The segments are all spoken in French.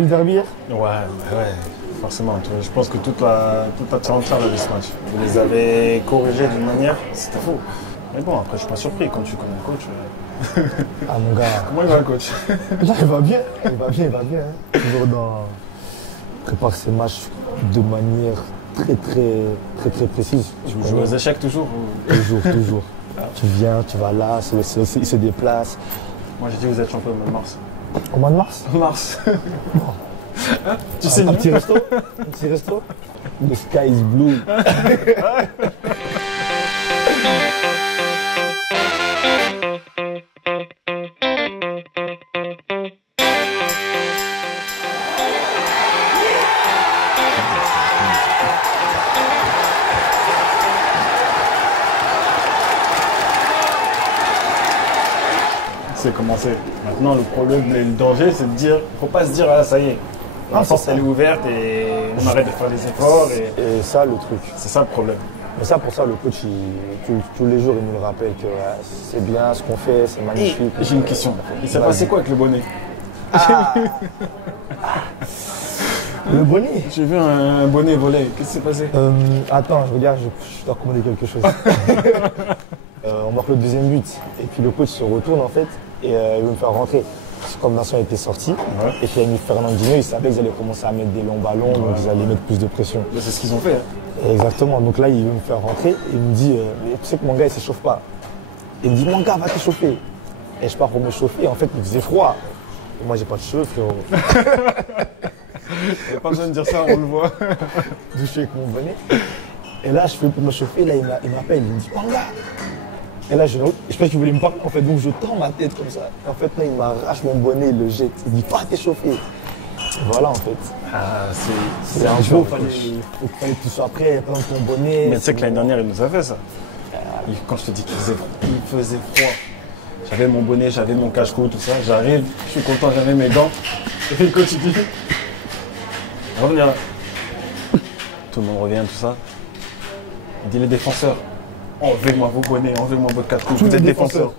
vu le derby hier? Ouais, forcément. Je pense que toute la Atalanta a vu ce match. Vous les avez corrigés d'une manière, c'était fou. Mais bon, après, je suis pas surpris quand tu connais le coach. Ah mon gars. Comment il va le coach? Là, il va bien. Il va bien. Hein. Toujours prépare ses matchs de manière très précise. Tu joues aux échecs toujours Toujours. Tu viens, tu vas là, il se déplace. Moi, j'ai dit vous êtes champion au mois de mars. Au mois de mars? Mars. Bon. Tu sais, un petit resto? The sky is blue. C'est commencé. Maintenant, le problème, le danger, c'est de dire, faut pas se dire, ah ça y est, la porte elle est ouverte et on arrête de faire des efforts. Et ça, le truc. C'est ça le problème. Mais ça, pour ça, le coach, tous les jours, il nous le rappelle que c'est bien ce qu'on fait, c'est magnifique. J'ai une question. Il s'est passé quoi avec le bonnet? Le bonnet? J'ai vu un bonnet voler. Qu'est-ce qui s'est passé? Attends, regarde, je dois commander quelque chose. On marque le deuxième but. Et puis le coach se retourne en fait et il veut me faire rentrer. Comme Vincent était sorti et qu'il a mis Fernandinho, il savait qu'ils allaient commencer à mettre des longs ballons, donc ils allaient mettre plus de pression. Mais c'est ce qu'ils ont fait. Hein. Exactement. Donc là, il veut me faire rentrer et il me dit tu sais que mon gars, il s'échauffe pas. Il me dit mon gars, va t'échauffer. Et je pars pour me chauffer. En fait, il faisait froid. Et moi, j'ai pas de cheveux, frérot. Il n'y a pas besoin de dire ça, on le voit. Je suis avec mon bonnet. Et là, je fais pour me chauffer. Là, il m'appelle. Il me dit mon gars. Et là, je pense qu'il voulais me parler, en fait, donc je tends ma tête comme ça. En fait, là, il m'arrache mon bonnet, il le jette. Il dit, va t'échauffer. Voilà, en fait. Ah, c'est un jeu, il fallait que tu sois prêt, prendre ton bonnet. Mais tu sais que l'année dernière, il nous a fait ça. Quand je te dis qu'il faisait froid. J'avais mon bonnet, j'avais mon cache-cou, tout ça. J'arrive, je suis content, j'avais mes gants. Et il continue. Revenir là. Tout le monde revient, tout ça. Il dit, les défenseurs. Enlevez-moi vos bonnets, enlevez-moi votre cache-cou, vous êtes défenseurs.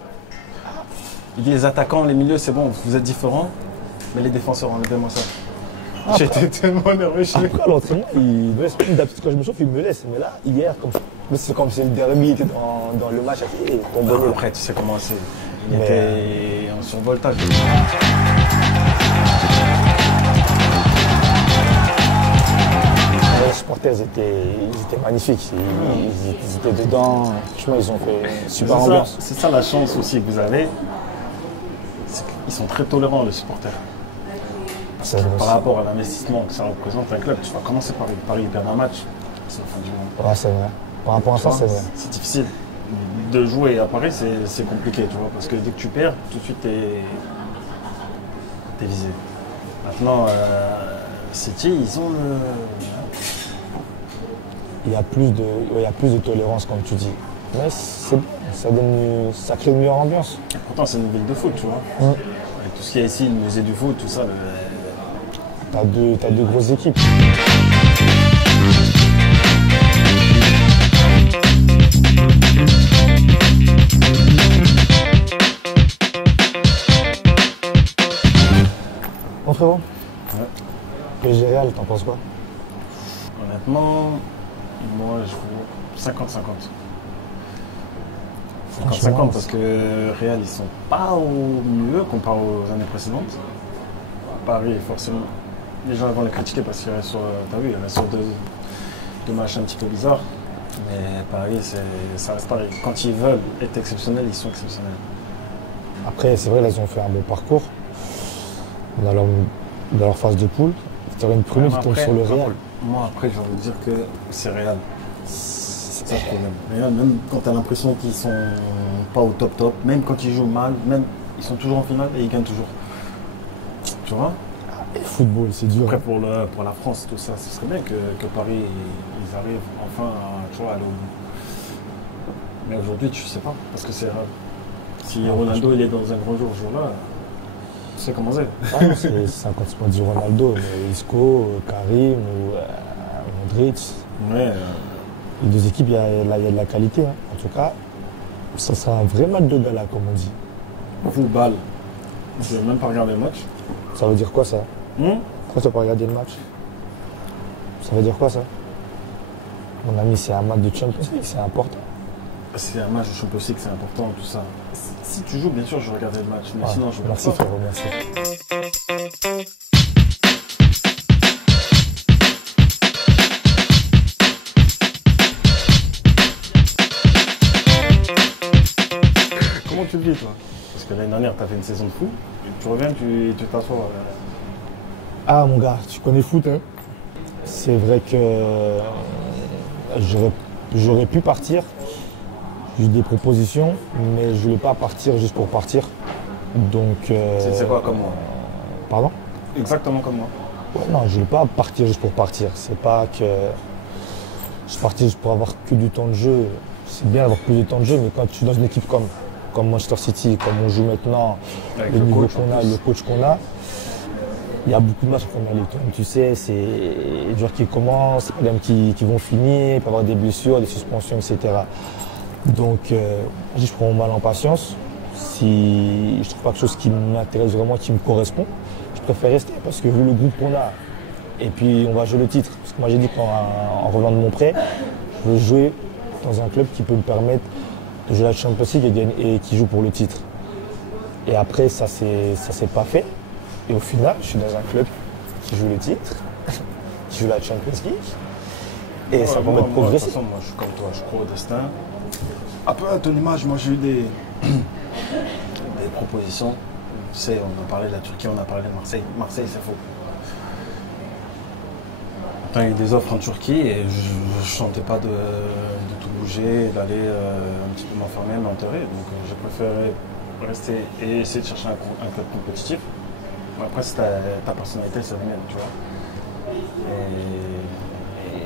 Il dit les attaquants, les milieux, c'est bon, vous êtes différents, mais les défenseurs, enlevez-moi ça. J'étais tellement nerveux. Après, à l'entraînement, d'habitude, quand je me chauffe, il me laisse. Mais là, hier, c'est comme si le derby était dans le match. Ton bonnet, après, tu sais comment c'est. Il était en survoltage. Les supporters, ils étaient magnifiques. Ils étaient dedans. Franchement, ils ont fait une super ambiance. C'est ça la chance aussi que vous avez. Ils sont très tolérants, les supporters. Par rapport à l'investissement que ça représente un club, tu vas commencer par Paris perd un match. C'est la fin du monde. Ouais, c'est vrai. Par rapport à ça, c'est vrai. C'est difficile. De jouer à Paris, c'est compliqué, tu vois. Parce que dès que tu perds, tout de suite, t'es visé. Maintenant, City, ils ont le. Il y a plus de tolérance, comme tu dis. Mais ça crée une meilleure ambiance. Et pourtant, c'est une ville de foot, tu vois. Avec tout ce qu'il y a ici, le musée du foot, tout ça. T'as deux grosses équipes. Bon frérot, PSG Real, t'en penses quoi? Honnêtement, moi je vois 50-50. 50-50 parce que Real ils sont pas au mieux comparé aux années précédentes. Paris forcément, les gens vont les critiquer parce qu'il reste sur, t'as vu, il reste sur deux matchs un petit peu bizarres. Mais Paris, ça reste pareil. Quand ils veulent être exceptionnels, ils sont exceptionnels. Après, c'est vrai, là, ils ont fait un bon parcours dans leur phase de poule. Tu aurais une première qui tombe sur le Real. Moi, après, j'ai envie de dire que c'est Real. C'est ça le problème. Real, même quand tu as l'impression qu'ils sont pas au top, même quand ils jouent mal, même ils sont toujours en finale et ils gagnent toujours. Tu vois? Et football, c'est dur. Après, pour la France, tout ça, ce serait bien que Paris, ils arrivent enfin à aller au bout. Mais aujourd'hui, tu sais pas, parce que c'est rare. Si Ronaldo il est dans un grand jour ce jour-là, tu sais comment c'est. Ah, c'est quand tu dis Ronaldo, mais Isco, Karim ou Modric. Ouais. Les deux équipes, il y a de la qualité. Hein. En tout cas, ça sera un vrai match de gala, comme on dit. Football. Je n'ai même pas regardé le match. Ça veut dire quoi ça? Pourquoi tu vas pas regarder le match? Ça veut dire quoi ça? Mon ami, c'est un match de Champions League, c'est important. C'est un match de Champions League, c'est important, tout ça. Si tu joues, bien sûr, je vais regarder le match, mais Ouais, sinon, je ne merci regarde pas. frérot, merci. Comment tu le vis, toi? Parce que l'année dernière, tu as fait une saison de fou. Tu reviens, tu t'assois. Ah mon gars, tu connais le foot, hein? C'est vrai que j'aurais pu partir. J'ai eu des propositions, mais je voulais pas partir juste pour partir. Donc. C'est quoi comme moi? Pardon? Exactement comme moi. Ouais, non, je voulais pas partir juste pour partir. C'est pas que je suis parti juste pour avoir que du temps de jeu. C'est bien d'avoir plus de temps de jeu, mais quand tu es dans une équipe comme Manchester City, comme on joue maintenant, Avec le le niveau coach, qu'on en a, plus. le coach qu'on a, il y a beaucoup de matchs en Première Ligue. Comme tu sais, c'est les joueurs qui commencent, c'est pas les mêmes qui vont finir, il peut y avoir des blessures, des suspensions, etc. Donc, je prends mon mal en patience. Si je trouve pas quelque chose qui m'intéresse vraiment, qui me correspond, je préfère rester parce que vu le groupe qu'on a, et puis on va jouer le titre. Parce que moi j'ai dit qu'en revenant de mon prêt, je veux jouer dans un club qui peut me permettre de jouer la Champions League et qui joue pour le titre. Et après, ça s'est pas fait. Et au final, je suis dans un club qui joue le titre, qui joue la Champions League. Et ça permet de De toute progresser. façon, moi, je suis comme toi, je crois au destin. Un peu à ton image, moi, j'ai eu des propositions. Tu sais, on a parlé de la Turquie, on a parlé de Marseille. Marseille, c'est faux. Pourtant, il y a eu des offres en Turquie et je ne sentais pas de tout bouger, d'aller un petit peu m'enfermer, m'enterrer. Donc, j'ai préféré rester et essayer de chercher un club compétitif. Après, c'est ta personnalité, c'est la mienne, tu vois. Et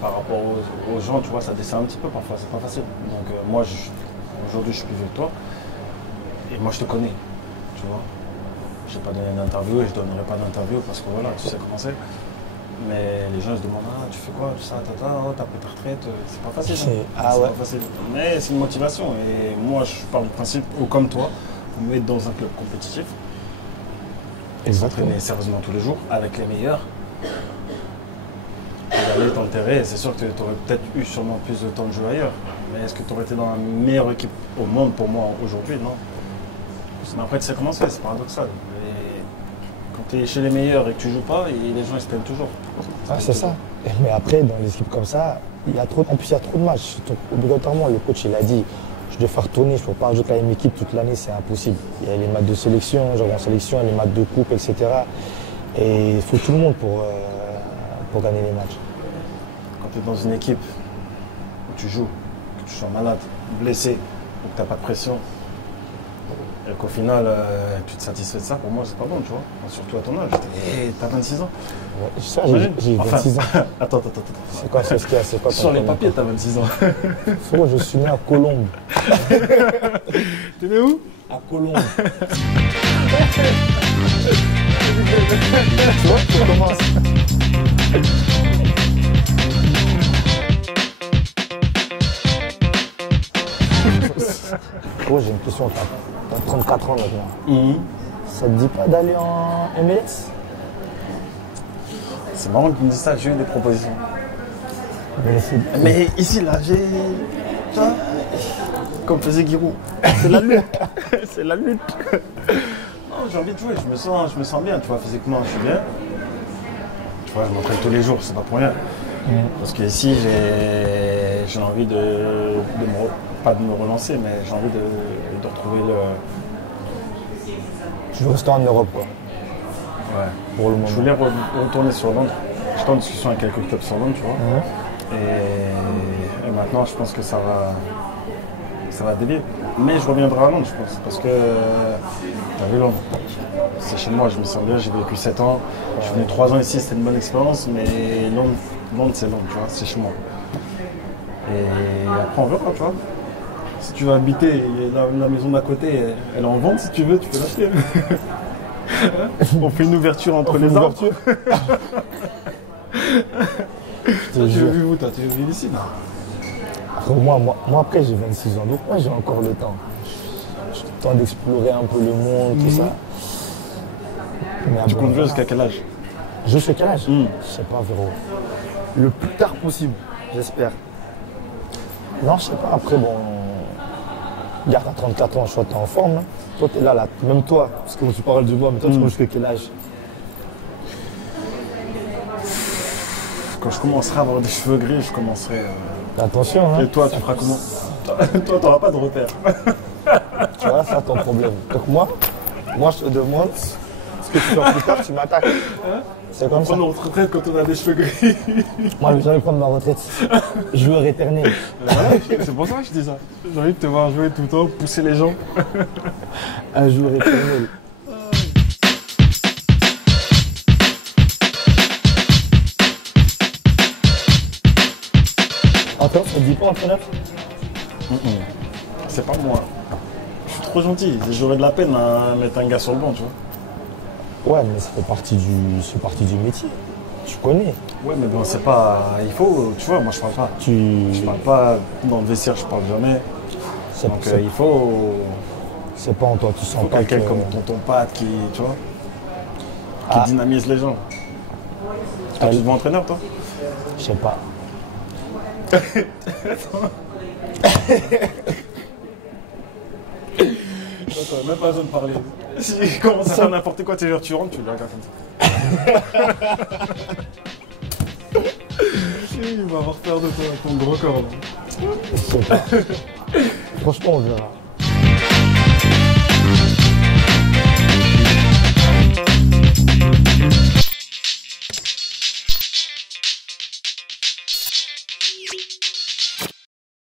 par rapport aux gens, tu vois, ça descend un petit peu parfois, c'est pas facile. Donc moi, aujourd'hui, je suis plus vieux que toi. Et moi, je te connais, tu vois. Je n'ai pas donné d'interview et je ne donnerai pas d'interview parce que voilà, tu sais comment c'est. Mais les gens se demandent, ah, tu fais quoi, tout ça, t'as pris ta retraite, c'est pas facile. Hein. Ah C'est ouais. pas facile. Mais c'est une motivation. Et moi, je pars du principe, ou comme toi, vous me mettre dans un club compétitif, Exactement. s'entraîner sérieusement tous les jours avec les meilleurs. Et d'aller t'enterrer, et c'est sûr que tu aurais peut-être eu sûrement plus de temps de jeu ailleurs. Mais est-ce que tu aurais été dans la meilleure équipe au monde pour moi aujourd'hui? Non. Mais après, tu sais comment c'est paradoxal. Et quand tu es chez les meilleurs et que tu joues pas, les gens ils se plaignent toujours. Ah, c'est ça. Mais après, dans les équipes comme ça, en plus, il y a trop de matchs. Donc, obligatoirement, le coach, il a dit, je dois faire tourner, je ne peux pas jouer avec la même équipe toute l'année, c'est impossible. Il y a les matchs de sélection, genre en sélection, les matchs de coupe, etc. Et il faut tout le monde pour gagner les matchs. Quand tu es dans une équipe où tu joues, que tu sois malade, blessé, ou que tu n'as pas de pression, et qu'au final, tu te satisfais de ça, pour moi, c'est pas bon, tu vois. Surtout à ton âge. T'as 26 ans. Ouais, ça, j'ai 26 ans. Attends. C'est quoi ce qu'il y a? C'est quoi ton Sur les comment? papiers, t'as 26 ans. Frérot, je suis né à Colombes. T'es né où? À Colombes. Tu vois, tu commences. Frérot, j'ai une question. T'as 34 ans maintenant. Ça te dit pas d'aller en MLS? C'est marrant que tu me dises ça, j'ai eu des propositions. Mais Mais ici, là, j'ai. Tu vois, comme faisait Giroud. C'est la lutte. C'est la lutte. Non, j'ai envie de jouer, je me sens bien, tu vois, physiquement, je suis bien. Tu vois, je m'entraîne tous les jours, c'est pas pour rien. Parce que ici, j'ai envie pas de me relancer, mais j'ai envie de retrouver le. tu veux rester en Europe, quoi, Ouais. pour le moment. Je voulais retourner sur Londres. J'étais en discussion avec quelques clubs sur Londres, tu vois. Et maintenant, je pense que ça va dévier. Mais je reviendrai à Londres, je pense. Parce que, t'as vu Londres, c'est chez moi, je me sens bien, j'ai vécu 7 ans. Je suis venu 3 ans ici, c'était une bonne expérience, mais Londres c'est Londres, tu vois, c'est chez moi. Et après, on verra, tu vois. Si tu veux habiter, la maison d'à côté, elle est en vente, si tu veux, tu peux l'acheter. On fait une ouverture entre les arbres. Tu veux vivre où, toi? Tu veux vivre ici, non? Après, moi, après, j'ai 26 ans, donc moi, j'ai encore le temps. J'ai le temps d'explorer un peu le monde, tout ça. Mais Tu bon, comptes jouer jusqu'à quel âge? Jusqu'à quel âge? Je sais pas, Véro. Le plus tard possible, j'espère. Non, je sais pas. Après, bon. Regarde, t'as 34 ans, je crois que t'es en forme. Hein. Toi, t'es là, même toi, parce que tu parles du bois, mais toi, tu vois jusqu'à quel âge? Quand je commencerai à avoir des cheveux gris, je commencerai. Attention, hein. Et toi, tu feras comment? Toi, t'auras pas de repère. Tu vois, c'est ton problème. Donc moi, je te demande ce que tu fais plus tard, tu m'attaques. C'est comme ça. Prendre notre retraite quand on a des cheveux gris. Moi, je vais jamais prendre ma retraite. Joueur éternel. Voilà, c'est pour ça que je dis ça. J'ai envie de te voir jouer tout le temps, pousser les gens. Un joueur éternel. Entraîneur, ça te dit pas entraîneur? C'est pas moi. Je suis trop gentil. J'aurais de la peine à mettre un gars sur le banc, tu vois. Ouais, mais ça fait partie du métier. Tu connais. Ouais, mais bon, c'est pas. Il faut, tu vois, moi je parle pas. Je parle pas dans le vestiaire, je parle jamais. Donc il faut. C'est pas en toi, tu sens pas quelqu'un que... comme tonton Pat qui, tu vois, qui dynamise les gens. Toi, tu te vois entraîneur, toi? Je sais pas. T'as même pas besoin de parler. S'il commence à faire n'importe quoi, tu rentres, tu le regardes comme ça. Il va avoir peur de toi, ton gros corps. Je sais pas. Franchement, on verra.